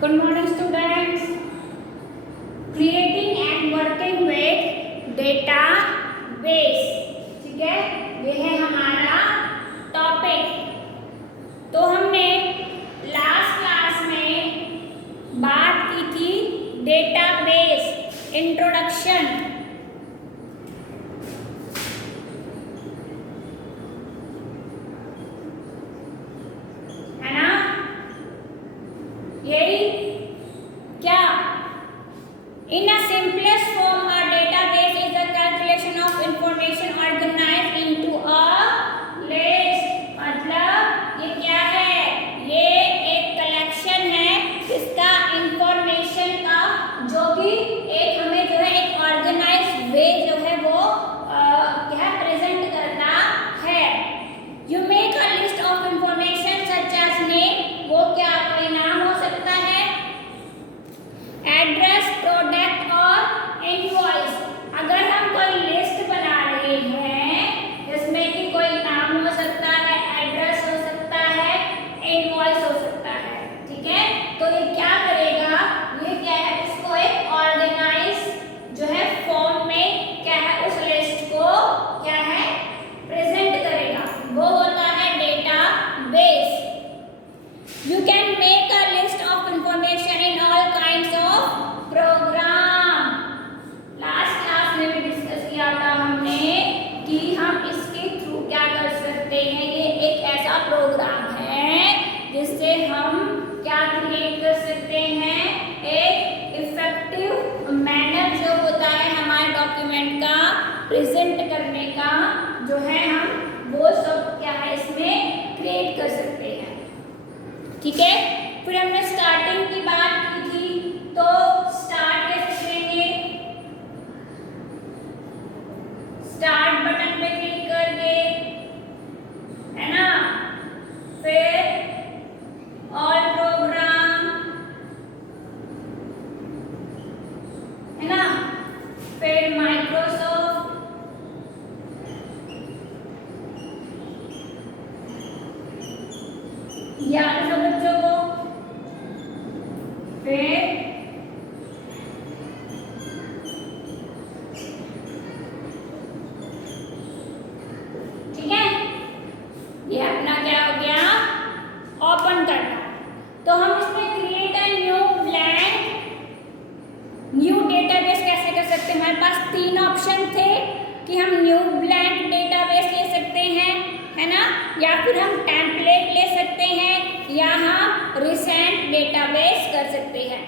Good morning students. Creating and working with database. ठीक है, ये है हमारा टॉपिक। तो हमने लास्ट क्लास में बात की थी डेटाबेस इंट्रोडक्शन, है ना? यही क्या? In a simplest form, a database is a calculation of information organized into a list. मतलब ये क्या है? ये एक कलेक्शन है इसका इंफॉर्मेशन का, जो कि एक हमें जो है एक ऑर्गेनाइज्ड वे जो है वो क्या प्रेजेंट करता है। You make a list of information such as name, वो क्या कोई नाम हो सकता है, एड्रेस, प्रोडक्ट और इनवॉइस। अगर हम कोई लिस्ट बना रहे हैं जिसमें कि कोई नाम हो सकता है, एड्रेस हो सकता है, इनवॉइस हो सकता है, ठीक है, तो ये क्या करेगा, ये क्या है, इसको एक ऑर्गेनाइज जो है फॉर्म में क्या है उस लिस्ट को क्या है प्रेजेंट करेगा, वो होता है database. You can make a list of information in all kinds of program. Last class में भी डिस्कस किया था हमने कि हम इसके थ्रू क्या कर सकते हैं। ये एक ऐसा प्रोग्राम है जिससे हम क्या क्रिएट कर सकते हैं, एक इफेक्टिव मैनर जो होता है हमारे डॉक्यूमेंट का प्रेजेंट करने का जो है, हम वो सब क्या है इसमें क्रिएट कर सकते हैं, ठीक है। फिर हमने स्टार्टिंग की बात की थी, तो स्टार्ट कैसे करेंगे, स्टार्ट बटन पे क्लिक करके, है ना, फिर ऑल प्रोग्राम, है ना, फिर माइक्रोसॉफ्ट, याद है बच्चों को, फिर ठीक है, ये अपना क्या हो गया, ओपन करना। तो हम इसमें क्रिएट अ न्यू डेटाबेस कैसे कर सकते हैं। हमारे पास तीन ऑप्शन थे कि हम न्यू ब्लैंक डेटाबेस ले सकते हैं, है ना, या फिर हम टेम्पलेट ले सकते हैं, या हम रिसेंट डेटाबेस कर सकते हैं।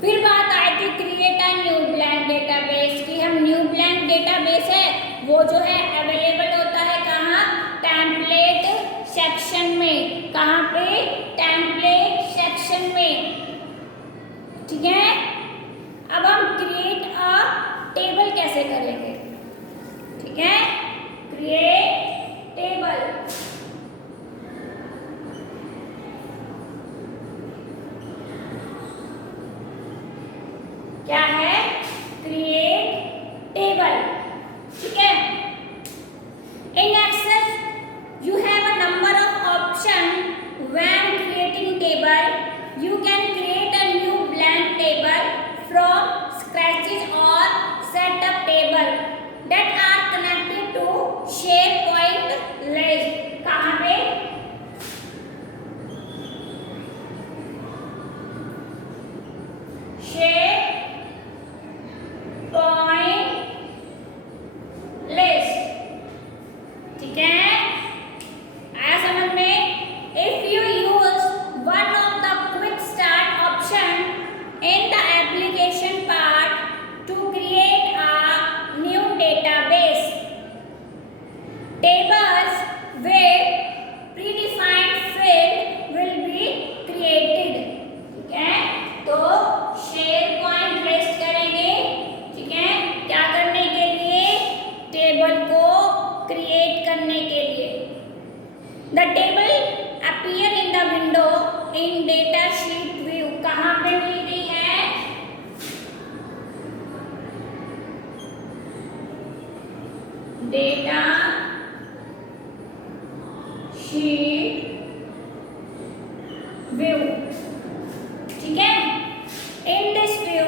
फिर बात आई थी create a new blank database की। हम न्यू ब्लैंक डेटाबेस है वो जो है अवेलेबल होता है कहाँ, टेम्पलेट सेक्शन में। कहाँ पे, टेम्पलेट सेक्शन में, ठीक है। अब हम क्रिएट अ टेबल कैसे करेंगे, ठीक है, क्रिएट टेबल। क्या है, क्रिएट टेबल, ठीक है। In Excel you have a number of option when creating table. You can create a new blank table from scratches और set up table that are connected to SharePoint list. कहाँ पे, SharePoint list, ठीक है, आया समझ में। If you use one of the quick start option in the application part to create a new database, tables with predefined field will be created, ठीक है। तो SharePoint लिस्ट करेंगे, ठीक है, क्या करने के लिए, टेबल को क्रिएट करने के लिए। The table appear in the window in data sheet view. कहाँ पे मिल रही है, डेटा शीट व्यू, ठीक है। In this view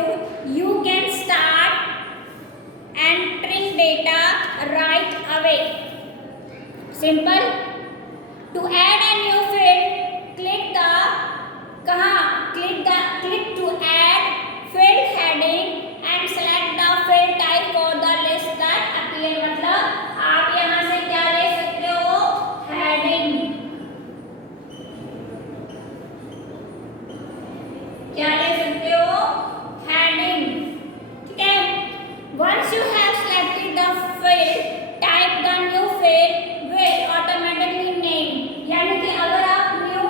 you can start entering data right away. Simple. To add a new field, click to add field heading and select the field type for the list that appear. मतलब आप यहाँ से क्या ले सकते हो, heading, क्या ले सकते हो, heading, ठीक है। Once you have selected the field, type the new field will automatically name. यानी कि अगर आप न्यू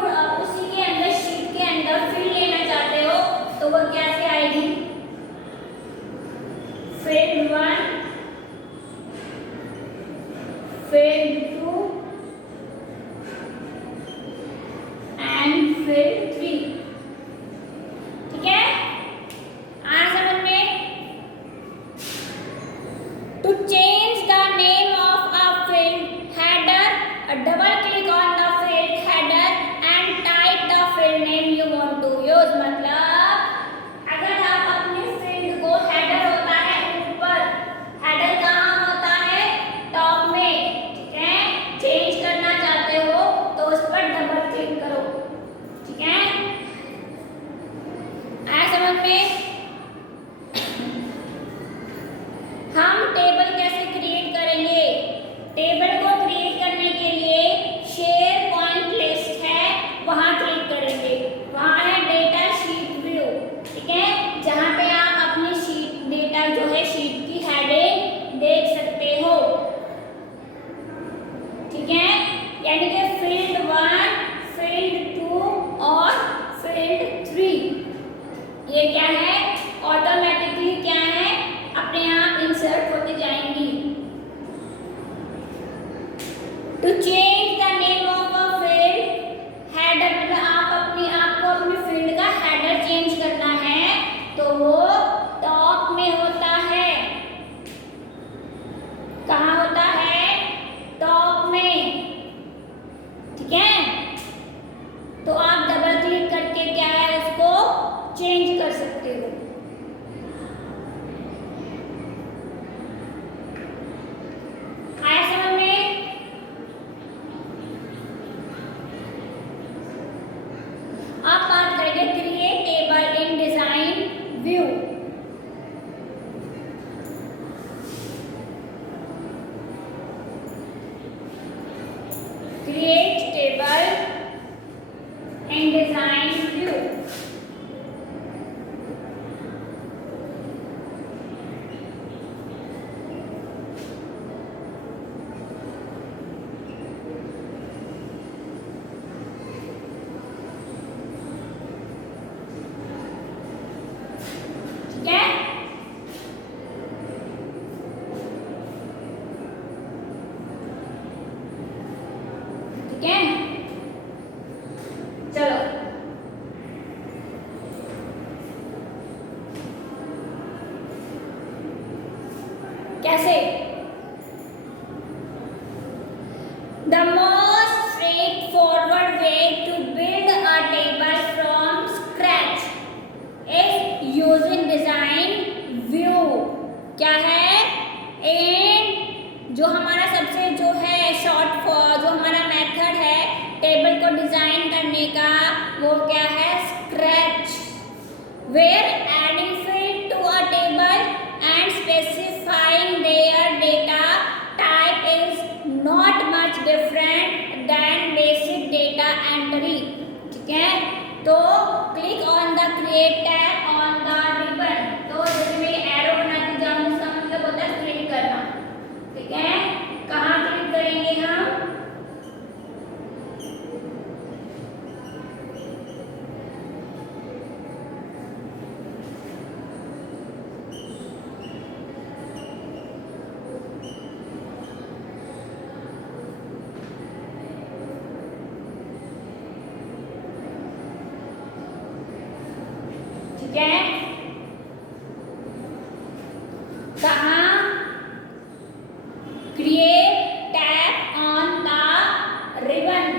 उसी के अंदर शीट के अंदर फील्ड लेना चाहते हो तो वो कैसे आएगी, फील्ड 1, फील्ड 2 एंड फील्ड 3, ठीक है। आया समझ में? To change the name of a field header, double click on the field header and type the field name you want to use. मतलब अगर आप अपने फील्ड को, हेडर होता है ऊपर, हेडर कहाँ होता है, टॉप में, ठीक है। चेंज करना चाहते हो तो उस पर डबल क्लिक करो, ठीक है। आया समझ में? हम टेबल कैसे क्रिएट करेंगे? टेबल को क्रिएट करने के लिए शेयर पॉइंट लिस्ट है, वहां क्लिक करेंगे। वहां है डेटा शीट व्यू, ठीक है, जहां पे आप अपनी शीट डेटा जो है शीट की हेडिंग देख सकते हो, ठीक है। यानी कि फील्ड 1, फील्ड 2 और फील्ड 3 ये क्या है, ऑटोमेटिकली क्या है, अपने आप इंसर्ट होते जाएंगी। To change the name of a field header, मतलब आपको अपनी फील्ड का हेडर चेंज करना है तो वो टॉप में होता है। कहाँ होता है, टॉप में, ठीक है। तो आप डबल क्लिक करके क्या है उसको चेंज कर सकते हो। आप बात करेंगे क्रिएट टेबल इन डिजाइन व्यू। क्रिएट टेबल इन डिजाइन व्यू, ठीक है। चलो कैसे, the most straightforward way to build a table from scratch is using design view। क्या है, जो हमारा सबसे जो है शॉर्ट जो हमारा मेथड है टेबल को डिजाइन करने का, वो क्या है, scratch. Where adding field to a table and specifying their data type is not much different than basic data entry, ठीक है। तो click on the create tab on the ribbon. तो जैसे मैं एरो बनाती जाऊँ उसका मतलब होता है क्लिक करना, ठीक है। कहाँ क्लिक करेंगे हम, ठीक है। कहाँ, create tab on the ribbon,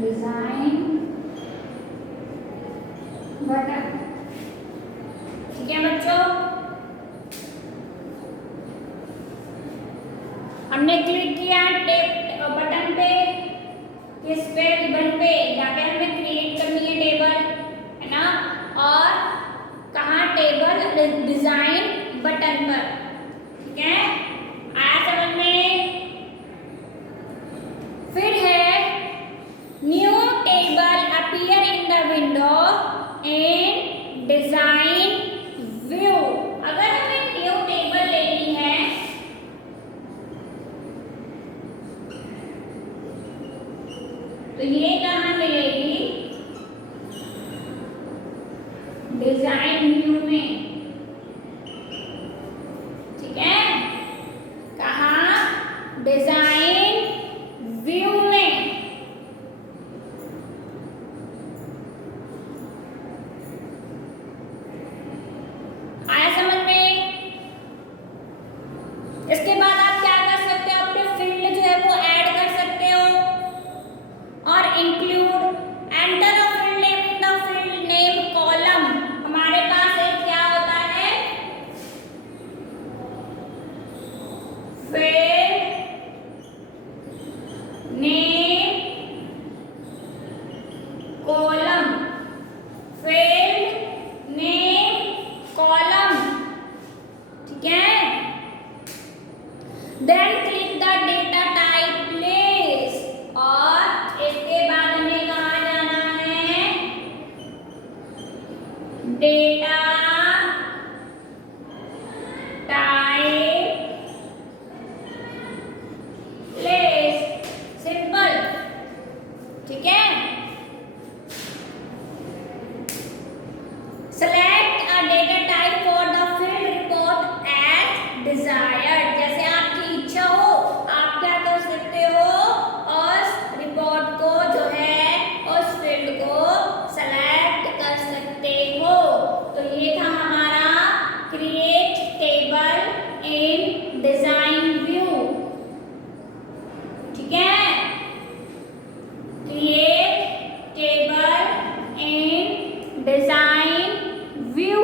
design button. ठीक है बच्चों, हमने क्लिक किया बटन पे, किस पे, रिबन पे, जहाँ पे हमें क्रिएट करनी है टेबल, है ना, और कहाँ, टेबल डिजाइन बटन पर। ठीक है, आया समझ में। फिर है new table appear in the window in design view. अगर हमें न्यू टेबल लेनी है तो ये कहाँ मिलेगी, डिजाइन व्यू में। ठीक है, कहाँ, डिजाइन व्यू में। आया समझ में। इसके बाद आप क्या कर सकते हो, अपने फील्ड जो है वो ऐड कर सकते हो, और include enter a field name in the field name column. हमारे पास एक क्या होता है, field name column, field name column. ठीक है, then click the data type place, और इसके बाद हमें कहाँ जाना है, डेटा टाइप प्लेस, सिंपल। ठीक है, select a data type for the field report as desired. जैसे आपकी इच्छा हो आप क्या कर सकते हो, उस रिपोर्ट को जो है उस फील्ड को सेलेक्ट कर सकते हो। तो ये था हमारा क्रिएट टेबल इन डिजाइन व्यू। ठीक है, क्रिएट टेबल इन डिजाइन व्यू।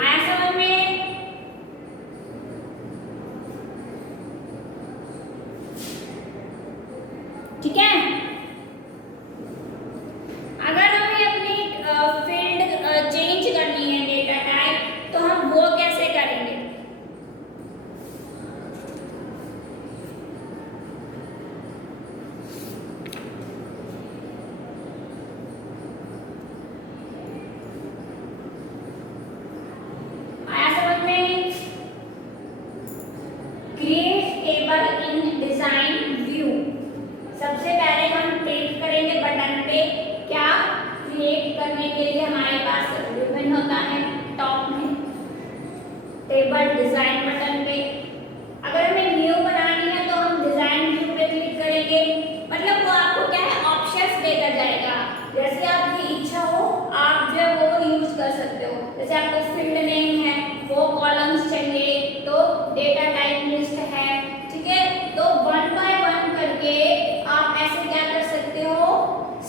आया समझ में। ठीक है, अगर हमें अपनी फील्ड चेंज करनी है, डेटा टाइप, तो हम वो कैसे करेंगे। आया समझ में। क्रिएट टेबल इन डिजाइन व्यू, सबसे पहले हम क्लिक करेंगे बटन पे। क्या, क्रिएट करने के लिए हमारे पास रिबन होता है टॉप में, टेबल डिजाइन बटन पे। अगर हमें न्यू बनानी है तो हम डिजाइन व्यू पे क्लिक करेंगे, मतलब वो आपको क्या है, ऑप्शंस देता जाएगा, जैसे आपकी इच्छा हो आप जो है वो यूज कर सकते हो। जैसे आपको फील्ड नेम है, वो कॉलम्स चाहिए, तो डेटा टाइप लिस्ट है। ठीक है, तो 1 बाय 1 करके आप ऐसे क्या कर सकते हो,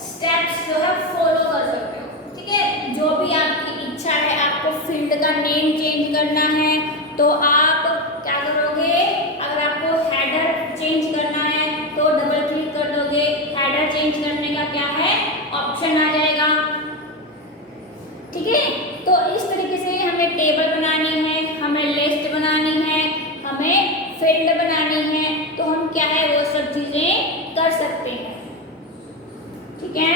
स्टेप्स जो है फॉलो कर सकते हो। ठीक है, जो भी आपकी इच्छा है, आपको फील्ड का नेम चेंज करना है तो आप क्या करोगे, अगर आपको हेडर चेंज करना है तो डबल क्लिक कर दोगे, हेडर चेंज करने का क्या है, ऑप्शन आ जाएगा। ठीक है, तो इस तरीके से हमें टेबल बनानी है, हमें लिस्ट बनानी है, हमें फील्ड बनानी है, तो हम क्या है वो सब चीजें कर सकते हैं। ठीक है,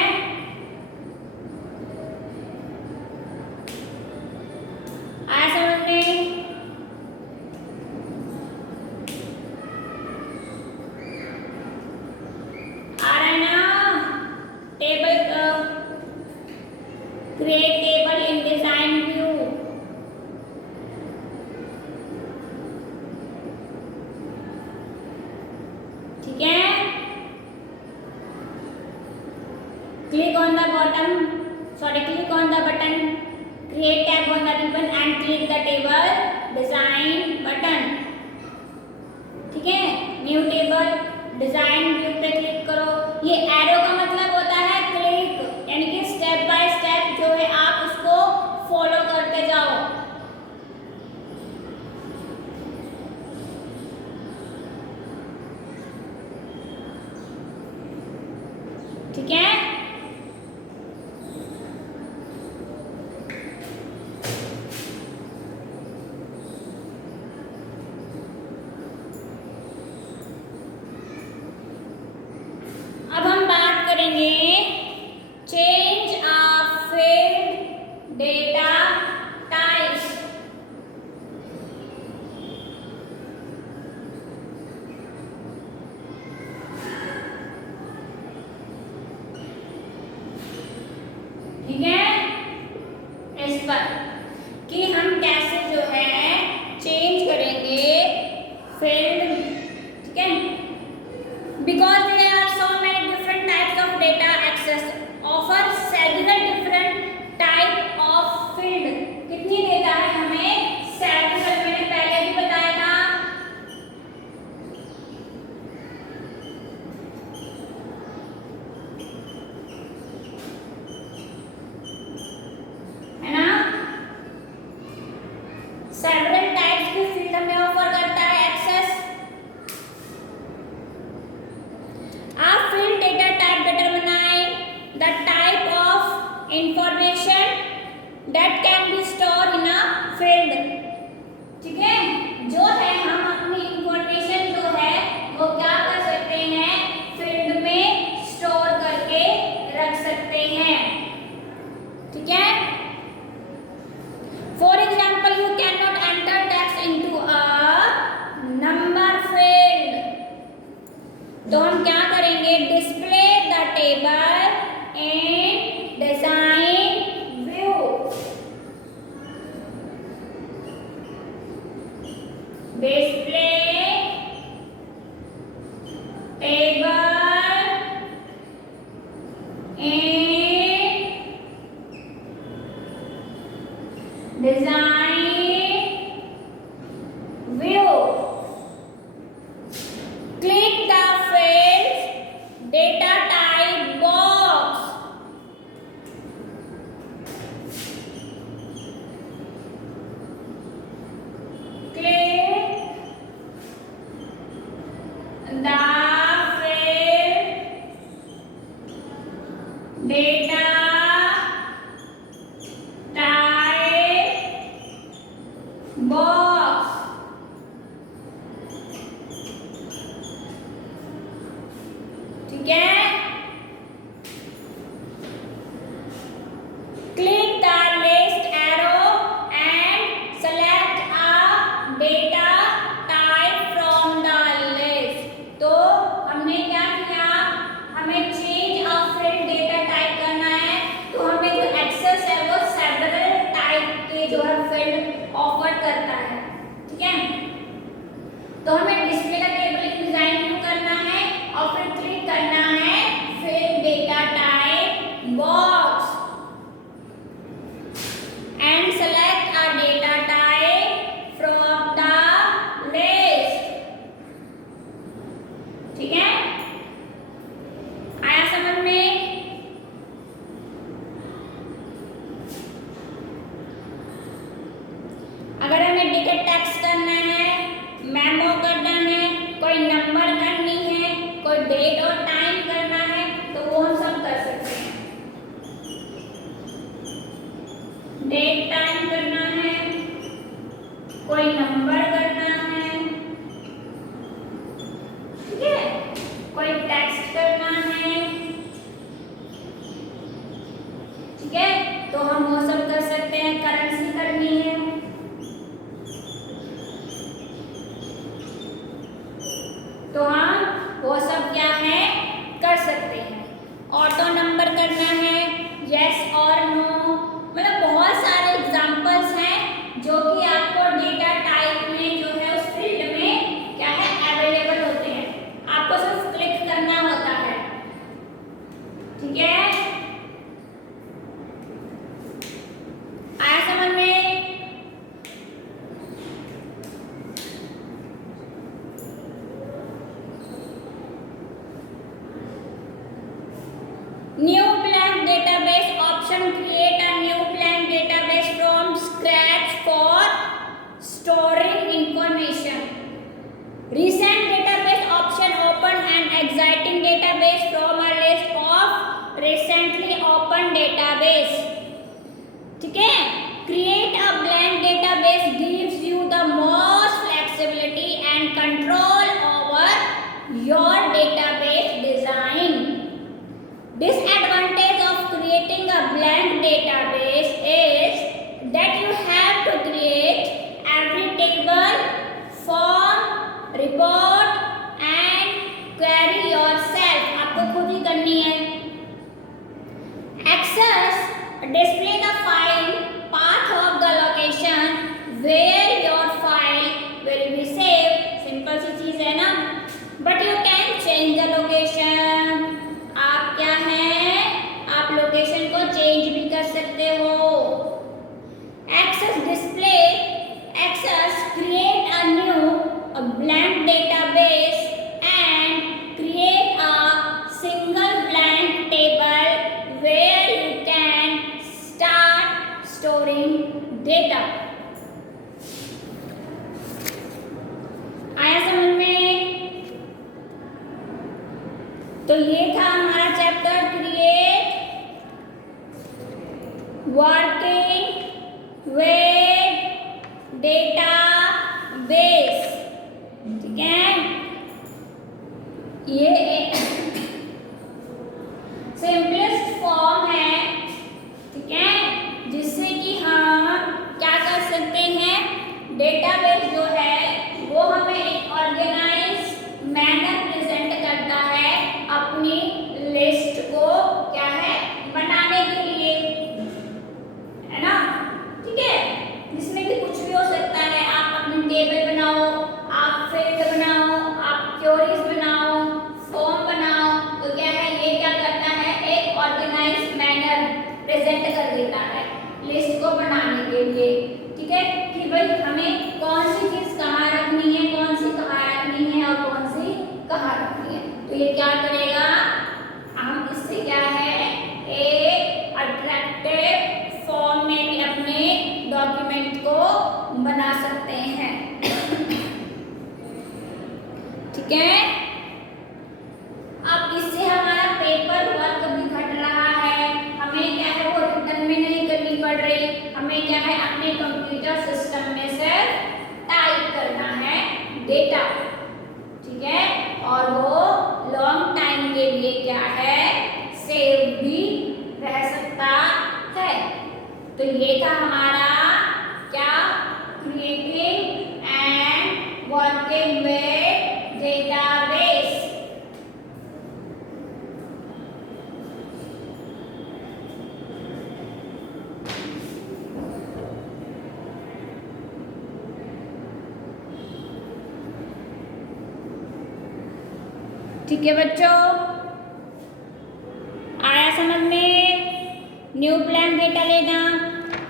आया समझ में। आ रहा है ना, टेबल क्रिएट टेबल इन डिजाइन व्यू। ठीक है, click on the bottom, click on the button, create tab on the ribbon and click the table design button. ठीक है, न्यू टेबल, डिजाइन व्यू पे क्लिक करो। ये एरो का मतलब होता है क्लिक, यानी कि स्टेप बाय स्टेप जो है आप उसको फॉलो करते जाओ। ठीक है, अब हम बात करेंगे change of field data types. ठीक है, इस पर कि हम कैसे जो है चेंज करेंगे फील्ड। ठीक है, because there are so many different types of data Access offer several different type of field. कितनी डेटा है हमें? सेवरल, मैंने पहले भी बताया था। है ना, सेवरल टाइप्स की फील्ड हमें ऑफर करता है एक्सेस। आप field data type determine the type of information that can be stored in a field। ठीक है, जो है हम अपनी इंफॉर्मेशन जो है वो क्या कर सकते हैं, फील्ड में स्टोर करके रख सकते हैं। ठीक है, for example you can not enter text into a number field, तो हम क्या करेंगे, display the table and design view. Display table and design view. Click the fields data type box. Click the field data type box। ठीक है, click the list arrow and select a data type from the list। तो हमने क्या किया, हमें change of field data type करना है, तो हमें जो एक्सेस है वो several type के जो है field ऑफर करता है। ठीक है, तो हमें डिस्प्ले का टेबल डिजाइन व्यू करना है और फिर क्लिक करना है field data type box and select a data type from the list. ठीक है, आया समझ में? अगर हमें टिकट टेक्स्ट करना है, मेमो करना है, कोई नंबर करनी है, कोई डेट और टाइम करना है, तो वो हम सब कर सकते हैं। डेट टाइम करना है, कोई नंबर करना है, ठीक है, कोई टेक्स्ट करना है, ठीक है, तो हम वो सब कर सकते हैं। करेंसी करनी है, तो हम वो सब क्या है कर सकते हैं। ऑटो नंबर करना है, यस और नो, मतलब बहुत सारे एग्जांपल्स हैं जो कि आपको डेटा टाइप में storing information. Recent database option open an exciting database from a list of recently opened database. ठीक है, create a blank database gives you the most flexibility and control over your database design. Disadvantage of creating a blank database is that you have to create every table, form, report and query yourself. आपको खुद ही करनी है. Access display the file path of the location where your file will be saved. Simple सी चीज है ना. But you can change the location. आप क्या है, आप लोकेशन को चेंज भी कर सकते हो. Access display, access create a new a blank database and create a single blank table where you can start storing data. आया समझ में? तो ये था हमारा chapter create working with database. ठीक है, ये एक सिंपलेस्ट फॉर्म है. ठीक है, जिससे कि हम क्या कर सकते हैं, डेटाबेस जो है वो हमें एक ऑर्गेनाइज मैनर प्रेजेंट करता है अपनी लिस्ट को क्या है बनाने के लिए, है ना. ठीक है, जिसमें कि कुछ भी हो सकता है. आप अपनी टेबल बनाओ, आप फील्ड बनाओ, आप क्वेरीज बनाओ, फॉर्म बनाओ. तो क्या है, ये क्या करता है, एक ऑर्गेनाइज मैनर प्रेजेंट कर देता है लिस्ट को बनाने के लिए. ठीक है, कि भाई हमें कौन सी चीज कहाँ रखनी है, कौन सी कहाँ रखनी है और कौन सी कहाँ रखनी है. तो ये क्या करेगा, हम इससे क्या है एक अट्रैक्टिव फॉर्म में भी अपने डॉक्यूमेंट को बना सकते हैं. ठीक है, अब इससे हमारा पेपर वर्क भी घट रहा है. हमें क्या है वो रिटर्न में नहीं करनी पड़ रही, हमें क्या है अपने कंप्यूटर सिस्टम में से टाइप करना है डेटा. ठीक है, और वो लॉन्ग टाइम के लिए क्या है सेव भी रह सकता है. तो ये था हमारा क्या creating and working with database. ठीक है बच्चों, आया समझ में? न्यू ब्लैंक डेटा लेना,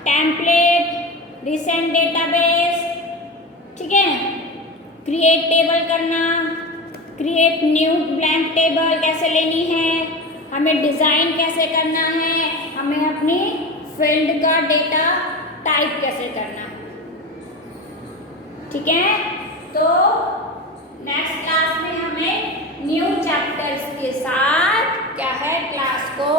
टेम्पलेट, रिसेंट डेटाबेस. ठीक है, क्रिएट टेबल करना, क्रिएट न्यू ब्लैंक टेबल कैसे लेनी है, हमें डिज़ाइन कैसे करना है, हमें अपनी फील्ड का डेटा टाइप कैसे करना. ठीक है, तो नेक्स्ट क्लास में हमें न्यू चैप्टर्स के साथ क्या है क्लास को